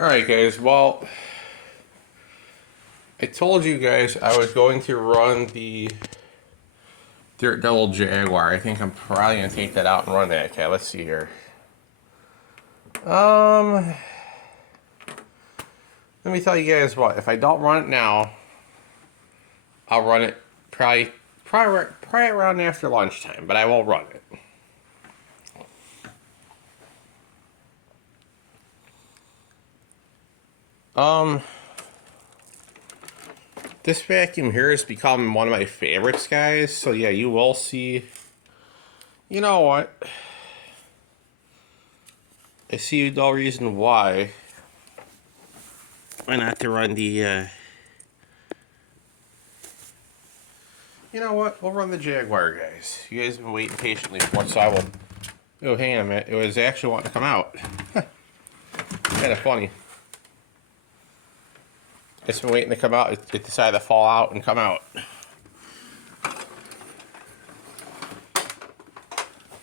Alright guys, well, I told you guys I was going to run the Dirt Devil Jaguar. I think I'm probably going to take that out and run that. Okay, let's see here. Let me tell you guys what, if I don't run it now, I'll run it probably around after lunchtime, but I will run it. This vacuum here has become one of my favorites, guys. So yeah, you will see. You know what? I see no reason why not to run the. You know what? We'll run the Jaguar, guys. You guys have been waiting patiently for it, so I will. Oh, hang on a minute. It was actually wanting to come out. Kind of funny. It's been waiting to come out. It decided to fall out and come out.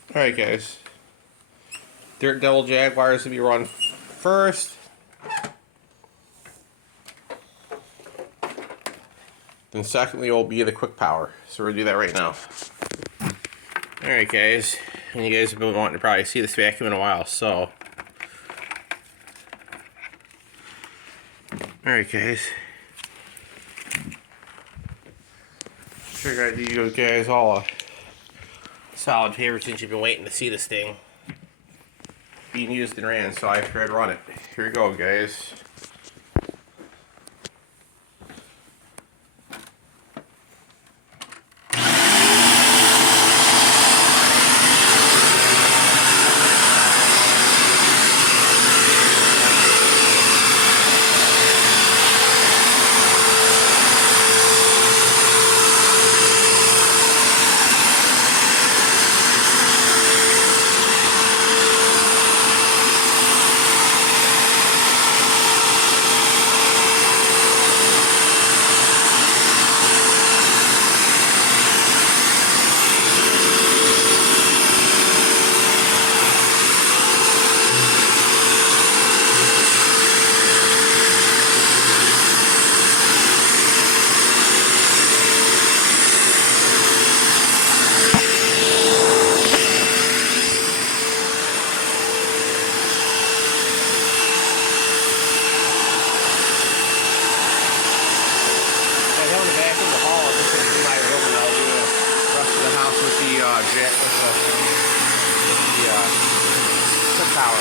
Alright, guys. Dirt Devil Jaguar is to be run first. Then secondly will be the quick power. So we're going to do that right now. Alright, guys. And you guys have been wanting to probably see this vacuum in a while, so. Alright, guys. Figured I'd do you guys all a solid favor since you've been waiting to see this thing being used and ran, so I figured I'd run it. Here we go, guys. Quick power.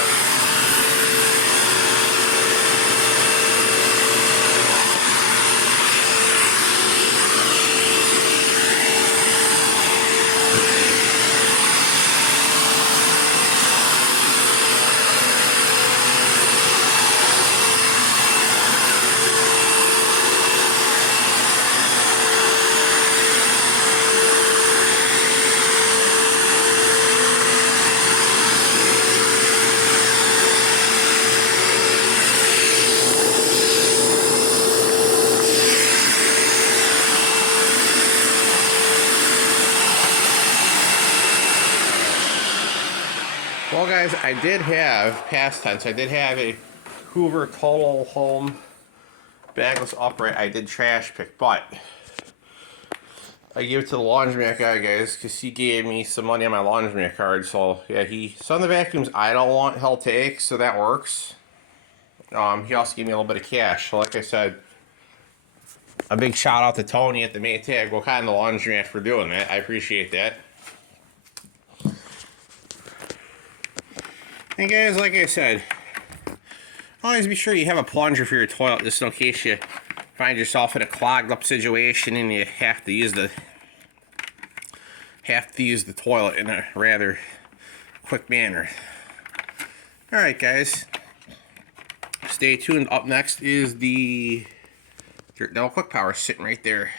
Well, guys, I did have, past tense, I did have a Hoover Total Home bagless upright I did trash pick, but I gave it to the laundromat guy, guys, because he gave me some money on my laundromat card. So yeah, some of the vacuums I don't want, he'll take, so that works. He also gave me a little bit of cash. So like I said, a big shout out to Tony at the Maytag, what kind of the laundromat for doing that. I appreciate that. And guys, like I said, always be sure you have a plunger for your toilet, just in case you find yourself in a clogged up situation and you have to use the toilet in a rather quick manner. Alright, guys, stay tuned. Up next is the Dirt Devil Quick Power sitting right there.